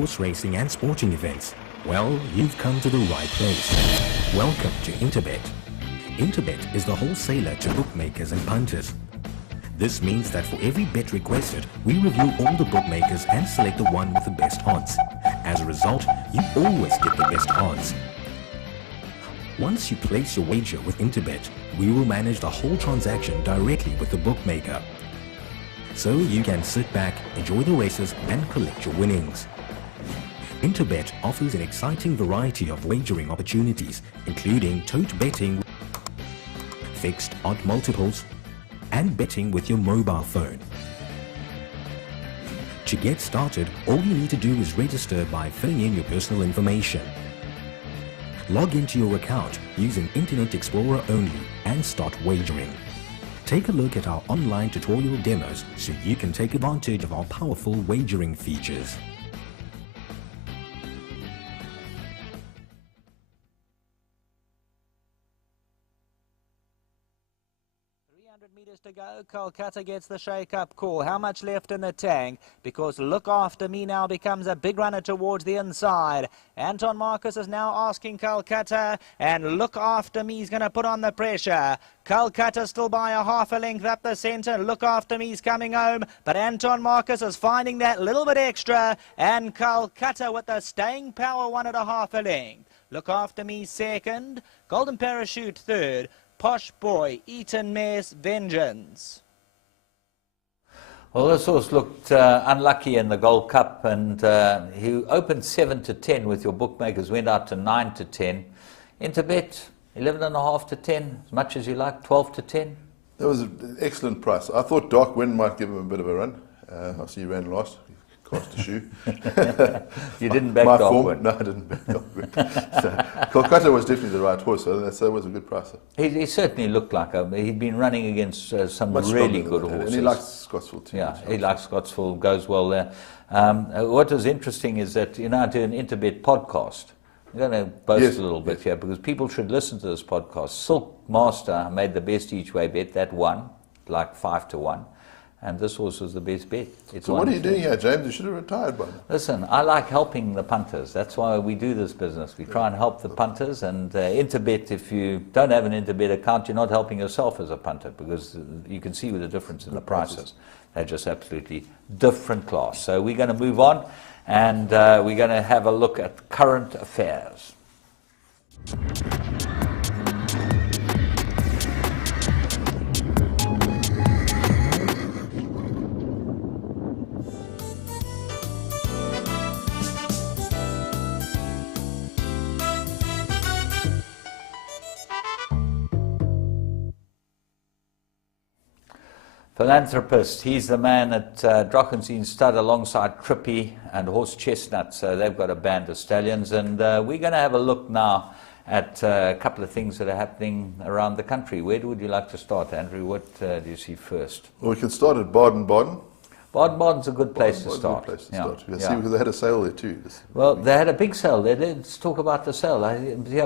horse racing and sporting events? Well, you've come to the right place. Welcome to Interbet. Interbet is the wholesaler to bookmakers and punters. This means that for every bet requested, we review all the bookmakers and select the one with the best odds. As a result, you always get the best odds. Once you place your wager with Interbet, we will manage the whole transaction directly with the bookmaker. So you can sit back, enjoy the races and collect your winnings. Interbet offers an exciting variety of wagering opportunities, including tote betting, fixed odd multiples, and betting with your mobile phone. To get started, all you need to do is register by filling in your personal information. Log into your account using Internet Explorer only and start wagering. Take a look at our online tutorial demos so you can take advantage of our powerful wagering features. Meters to go. Kolkata gets the shake-up call. How much left in the tank? Because Look After Me now becomes a big runner towards the inside. Anton Marcus is now asking Kolkata, and Look After Me is going to put on the pressure. Kolkata still by a half a length up the centre. Look After Me's coming home, but Anton Marcus is finding that little bit extra, and Kolkata with the staying power 1.5 a length. Look After Me second. Golden Parachute third. Posh Boy, Eton Mare's Vengeance. Well, this horse looked unlucky in the Gold Cup, and he opened 7-10 with your bookmakers, went out to 9-10. Interbet, 11.5-10, as much as you like, 12-10. That was an excellent price. I thought Dark Wind might give him a bit of a run. I see he ran last. Cast a shoe. You didn't back Dark Wind? No, I didn't back Dark Wind. So, Kolkata was definitely the right horse, so it was a good price. He certainly looked like he'd been running against some really good horses. And he likes Scottsville too. Yeah, he likes Scottsville, goes well there. What was interesting is that you now do an Interbet podcast. I'm going to boast a little bit here because people should listen to this podcast. Silk Master made the best each way bet, that won, like 5-1. And this horse was the best bet. So what are you doing here, James? You should have retired by now. Listen, I like helping the punters. That's why we do this business. We try and help the punters. And Interbet, if you don't have an Interbet account, you're not helping yourself as a punter because you can see the difference in the prices. They're just absolutely different class. So we're going to move on, and we're going to have a look at current affairs. Philanthropist, he's the man at Drachenseen Stud alongside Trippy and Horse Chestnut, so they've got a band of stallions, and we're going to have a look now at a couple of things that are happening around the country. Where would you like to start, Andrew? What do you see first? Well, we can start at Baden-Baden. Baden-Baden's a good place to start. Good place to start. Yeah. See, because they had a sale there too. Well, they had a big sale. Let's talk about the sale.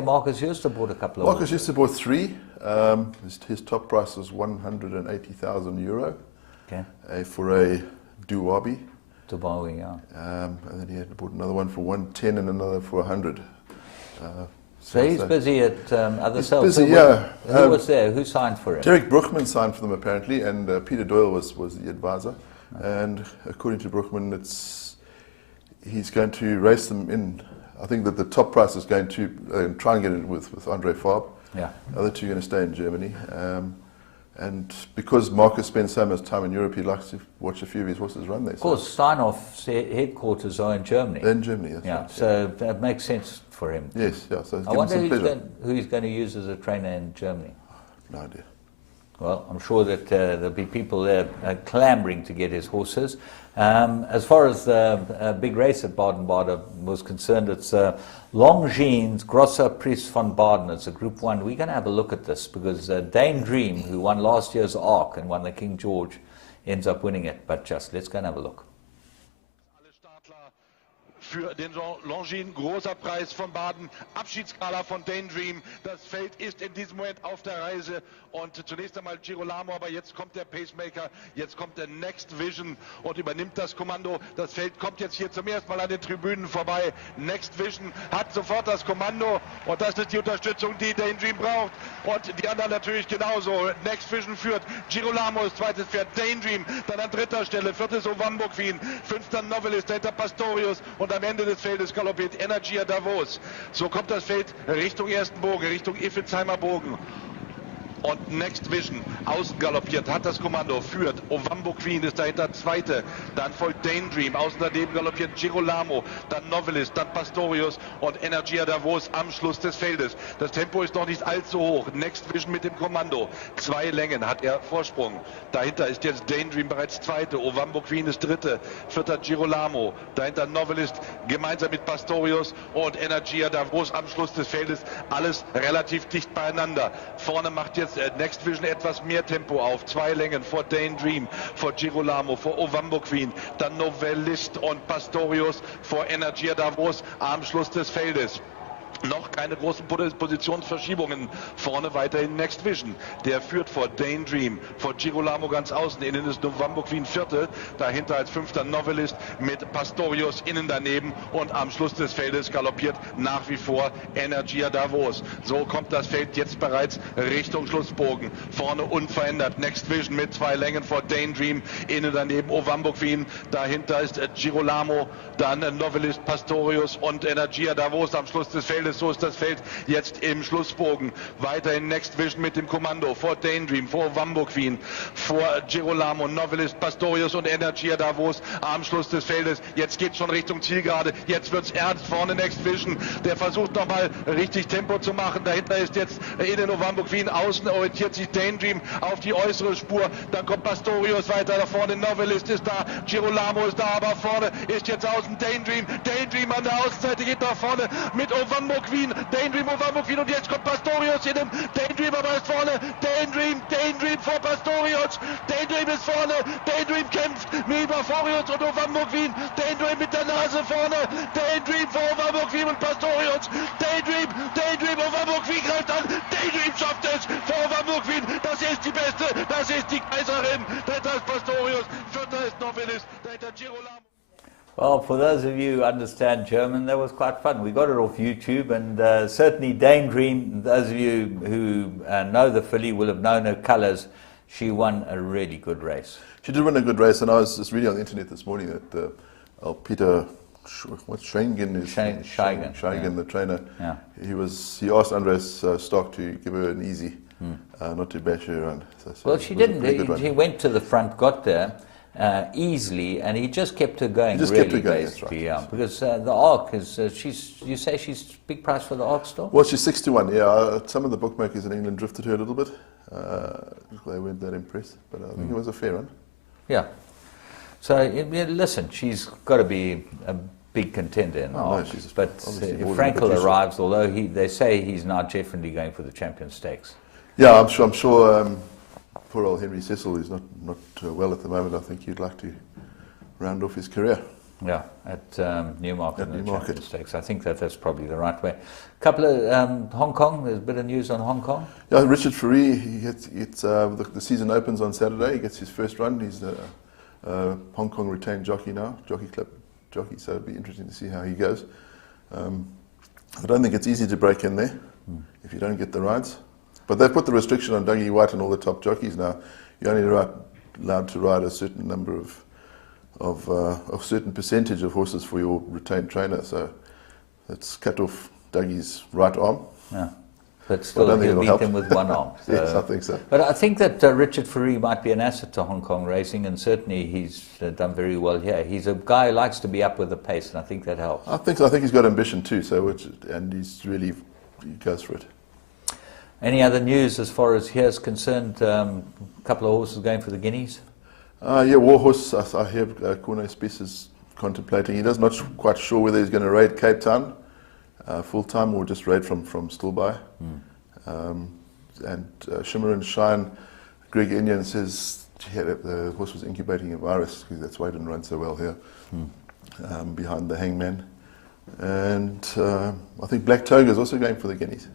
Marcus Jooste bought a couple of Marcus Jooste bought 3. His top price was €180,000. Okay. For a Duwabi. Duwabi, yeah. And then he had bought another one for 110 and another for 100. So he's busy at other sales. Busy, Who was there? Who signed for him? Derek Brookman signed for them apparently, and Peter Doyle was the advisor. And according to Brookman, he's going to race them in. I think that the top price is going to try and get it with Andre Fabre. Yeah. The other two are going to stay in Germany. And because Marcus spends so much time in Europe, he likes to watch a few of his horses run there. Of course, Steinhoff's headquarters are in Germany. They're in Germany, yes. Yeah, right. So that makes sense for him. Yes, yeah. So I wonder who he's going to use as a trainer in Germany. No idea. Well, I'm sure that there'll be people there clambering to get his horses. As far as the big race at Baden-Baden was concerned, it's Longines Grosser Preis van Baden. It's a Group 1. We're going to have a look at this because Dane Dream, who won last year's Arc and won the King George, ends up winning it. But let's go and have a look. für den Jean Longin. Großer Preis von Baden, Abschiedsgala von Daydream. Das Feld ist in diesem Moment auf der Reise und zunächst einmal Girolamo, aber jetzt kommt der Pacemaker, jetzt kommt der Next Vision und übernimmt das Kommando. Das Feld kommt jetzt hier zum ersten Mal an den Tribünen vorbei. Next Vision hat sofort das Kommando und das ist die Unterstützung, die Daydream braucht und die anderen natürlich genauso. Next Vision führt, Girolamo ist zweites Pferd, Daydream dann an dritter Stelle, viertes Ovambo Queen, fünfter Novelist, dahinter Pastorius und am Ende des Feldes galoppiert Energia Davos. So kommt das Feld Richtung ersten Bogen, Richtung Iffelsheimer Bogen. Und Next Vision außen galoppiert, hat das Kommando, führt Ovambo Queen, ist dahinter zweite, dann folgt Daydream, außen daneben galoppiert Girolamo, dann Novelist, dann Pastorius und Energia Davos am Schluss des Feldes. Das Tempo ist noch nicht allzu hoch, Next Vision mit dem Kommando, 2 Längen hat er Vorsprung, dahinter ist jetzt Daydream bereits zweite, Ovambo Queen ist dritte, vierter Girolamo, dahinter Novelist gemeinsam mit Pastorius und Energia Davos am Schluss des Feldes, alles relativ dicht beieinander. Vorne macht jetzt Next Vision etwas mehr Tempo auf. 2 Längen vor Daydream, vor Girolamo, vor Ovambo Queen, dann Novelist und Pastorius vor Energia Davos am Schluss des Feldes. Noch keine großen Positionsverschiebungen. Vorne weiterhin Next Vision. Der führt vor Daydream, vor Girolamo ganz außen. Innen ist Ovambo Queen vierte. Dahinter als fünfter Novelist mit Pastorius innen daneben. Und am Schluss des Feldes galoppiert nach wie vor Energia Davos. So kommt das Feld jetzt bereits Richtung Schlussbogen. Vorne unverändert Next Vision mit 2 Längen vor Daydream. Innen daneben Ovambo Queen. Dahinter ist Girolamo, dann Novelist, Pastorius und Energia Davos am Schluss des Feldes. So ist das Feld jetzt im Schlussbogen. Weiterhin Next Vision mit dem Kommando. Vor Daydream, vor Ovambo Queen, vor Girolamo, Novelist, Pastorius und Energia Davos am Schluss des Feldes. Jetzt geht es schon Richtung Zielgerade. Jetzt wird es ernst. Vorne Next Vision. Der versucht nochmal richtig Tempo zu machen. Dahinter ist jetzt innen Ovambo Queen. Außen orientiert sich Daydream auf die äußere Spur. Dann kommt Pastorius weiter. Da vorne Novelist ist da. Girolamo ist da. Aber vorne ist jetzt außen Daydream. Daydream an der Außenseite geht nach vorne mit Ovambo Queen, Daydream, Ovambo Queen und jetzt kommt Pastorius innen, Daydream aber ist vorne, Daydream vor Pastorius, Daydream ist vorne, Daydream kämpft mit Pastorius und Ovambo Queen, Daydream mit der Nase vorne, Daydream vor Ovambo Queen und Pastorius, Daydream, Ovambo Queen greift an, Daydream schafft es vor Ovambo Queen, das ist die Beste, das ist die Kaiserin, dahinter ist Pastorius, vierter ist Novelist, dahinter Girolamo. Well, for those of you who understand German, that was quite fun. We got it off YouTube, and certainly Daydream, those of you who know the filly will have known her colours. She won a really good race. She did win a good race, and I was just reading on the internet this morning that Peter Scheigen, the trainer, yeah. He asked Andres Stark to give her an easy, not to bash her around. So well, she didn't. He went to the front, got there easily, and he just kept her going. He just really, kept her going, basically, that's right. yeah. Because the Ark is, you say she's big price for the Ark still? Well, she's 6-1. Yeah, some of the bookmakers in England drifted her a little bit. They weren't that impressed, but I think it was a fair run. Yeah. So listen, she's got to be a big contender in the Ark. But if Frankel arrives, although they say he's now definitely going for the Champion Stakes. Yeah, I'm sure. Poor old Henry Cecil is not well at the moment. I think he'd like to round off his career. Yeah, at Newmarket and the Champion Stakes. I think that's probably the right way. Couple of Hong Kong. There's a bit of news on Hong Kong. Yeah, Richard Fourie. The season opens on Saturday. He gets his first run. He's the Hong Kong retained jockey now, jockey club jockey. So it'll be interesting to see how he goes. I don't think it's easy to break in there if you don't get the rides. But they've put the restriction on Dougie White and all the top jockeys now. You're only allowed to ride a certain number of certain percentage of horses for your retained trainer. So that's cut off Dougie's right arm. Yeah. But still, he'll beat them with one arm. So. Yes, I think so. But I think that Richard Fourie might be an asset to Hong Kong racing, and certainly he's done very well here. He's a guy who likes to be up with the pace, and I think that helps. I think he's got ambition too. And he goes for it. Any other news as far as here's concerned? A couple of horses going for the Guineas? Yeah, Warhorse, I hear Corne Spies is contemplating. He does not quite sure whether he's going to raid Cape Town full-time or just raid from Stilbaai. And Shimmer and Shine, Greg Inyan says the horse was incubating a virus, because that's why he didn't run so well here, behind the Hangman. And I think Black Toga is also going for the guineas.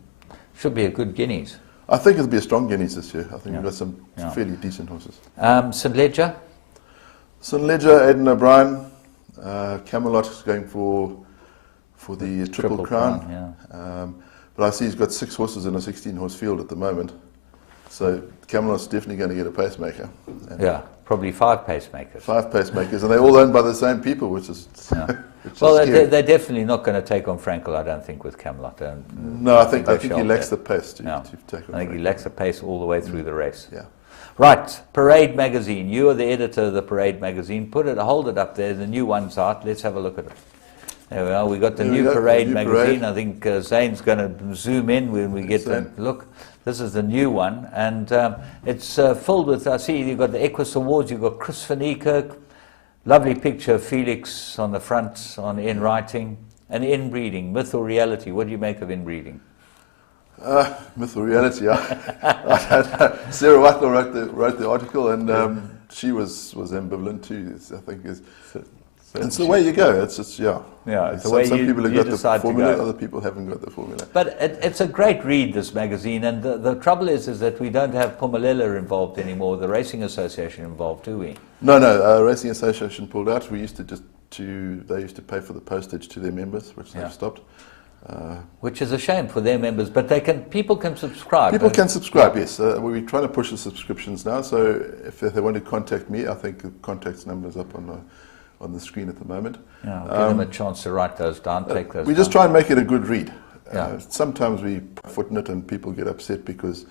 Should be a good guineas. I think it'll be a strong guineas this year. I think Yeah. we've got some Yeah. fairly decent horses. St Ledger, St Ledger, Aidan O'Brien, Camelot is going for the Triple Crown. yeah. But I see he's got 6 horses in a 16-horse field at the moment. So Camelot's definitely going to get a pacemaker. And Yeah, probably 5 pacemakers. 5 pacemakers, and they're all owned by the same people, which is Yeah. which is Well, scary. they're definitely not going to take on Frankel, I don't think, with Camelot. No, I think they've he shelved lacks it. the pace to Yeah. take on. I think he lacks the pace all the way through the race. Yeah. Right, Parade Magazine. You are the editor of the Parade Magazine. Hold it up there. The new one's out. Let's have a look at it. There we are. We got the There we new go, Parade the new Magazine. Parade. I think Zane's going to zoom in when we get to Zane. look. This is the new one, and it's filled with. I see you've got the Equus Awards. You've got Chris van Niekerk. Lovely picture of Felix on the front, on inwriting, and inbreeding. Myth or reality? What do you make of inbreeding? Myth or reality? Sarah Wattle wrote the article, and she was ambivalent too. I think it's the way you go. It's yeah. Yeah, it's the way some you- people have you got decide the to formula, go. other people haven't got the formula. But it's a great read, this magazine, and the trouble is that we don't have Pumalela involved anymore, the Racing Association involved, do we? No, Racing Association pulled out. We used to they used to pay for the postage to their members, which Yeah. they've stopped. Which is a shame for their members, but people can subscribe. People can subscribe, yes. We're trying to push the subscriptions now, so if they want to contact me, I think the contact number's up on the screen at the moment. Yeah, give them a chance to write those down, take those We just down. try and make it a good read. Yeah. Sometimes we footnote and people get upset because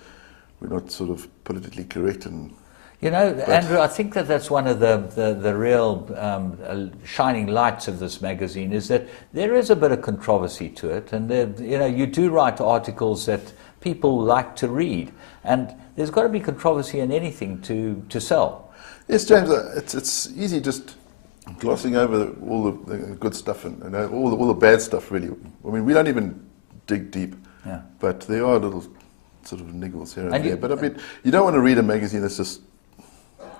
we're not sort of politically correct. And You know, Andrew, I think that's one of the real shining lights of this magazine is that there is a bit of controversy to it, and you do write articles that people like to read, and there's got to be controversy in anything to sell. yes, James, it's easy just glossing over all the good stuff and all the bad stuff, really. I mean, we don't even dig deep, Yeah. but there are little sort of niggles here and, And there. you- But I mean, you don't want to read a magazine that's just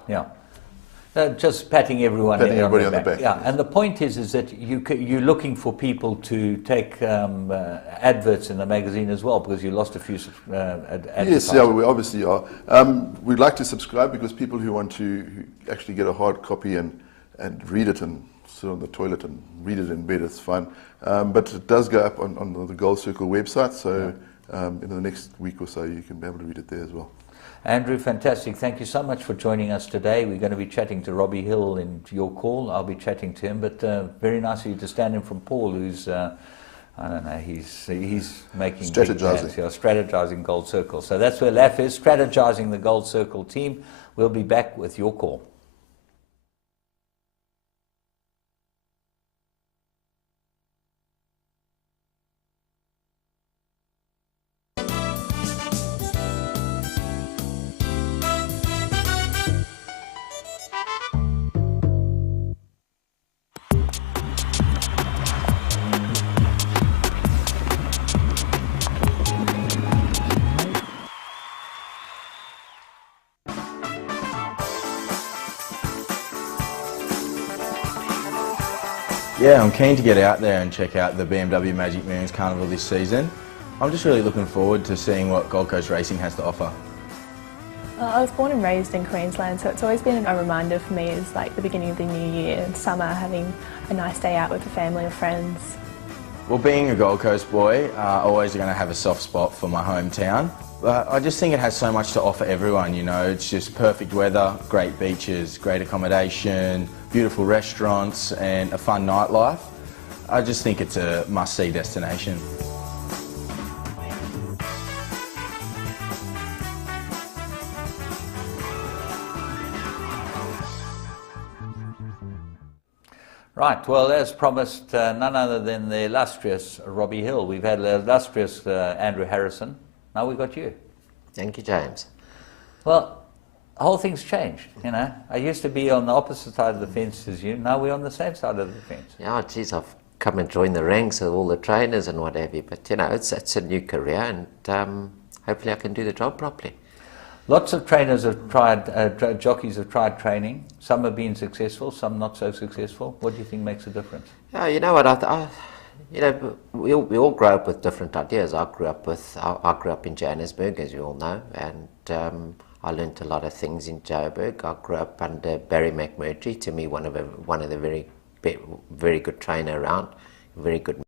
Yeah. Just patting everyone Patting everybody on the back. Yeah, yes. and the point is that you're looking for people to take adverts in the magazine as well, because you lost a few advertisers. Yes, yeah, we obviously are. We'd like to subscribe because people who want to actually get a hard copy and read it and sit on the toilet and read it in bed, it's fine. But it does go up on the Gold Circle website, so in the next week or so you can be able to read it there as well. Andrew, fantastic. Thank you so much for joining us today. We're going to be chatting to Robbie Hill in your call. I'll be chatting to him, but very nice of you to stand in from Paul, who's, I don't know, he's making big plans, strategizing Gold Circle. So that's where LAF is, strategizing the Gold Circle team. We'll be back with your call. Yeah, I'm keen to get out there and check out the BMW Magic Millions Carnival this season. I'm just really looking forward to seeing what Gold Coast Racing has to offer. I was born and raised in Queensland, so it's always been a reminder for me as like the beginning of the new year and summer, having a nice day out with the family or friends. Well, being a Gold Coast boy, always going to have a soft spot for my hometown. But I just think it has so much to offer everyone, you know. It's just perfect weather, great beaches, great accommodation, beautiful restaurants and a fun nightlife. I just think it's a must-see destination. Right, well, as promised, none other than the illustrious Robbie Hill. We've had the illustrious Andrew Harrison. Now we've got you. Thank you, James. Well, the whole thing's changed, you know. I used to be on the opposite side of the fence as you. Now we're on the same side of the fence. Yeah, geez, I've come and joined the ranks of all the trainers and what have you. But, you know, it's a new career and hopefully I can do the job properly. Lots of trainers have tried, jockeys have tried training. Some have been successful, some not so successful. What do you think makes a difference? Yeah, you know what, you know, we all grow up with different ideas. I grew up in Johannesburg, as you all know, and I learnt a lot of things in Joburg. I grew up under Barry McMurtry, to me one of the very good trainer around, very good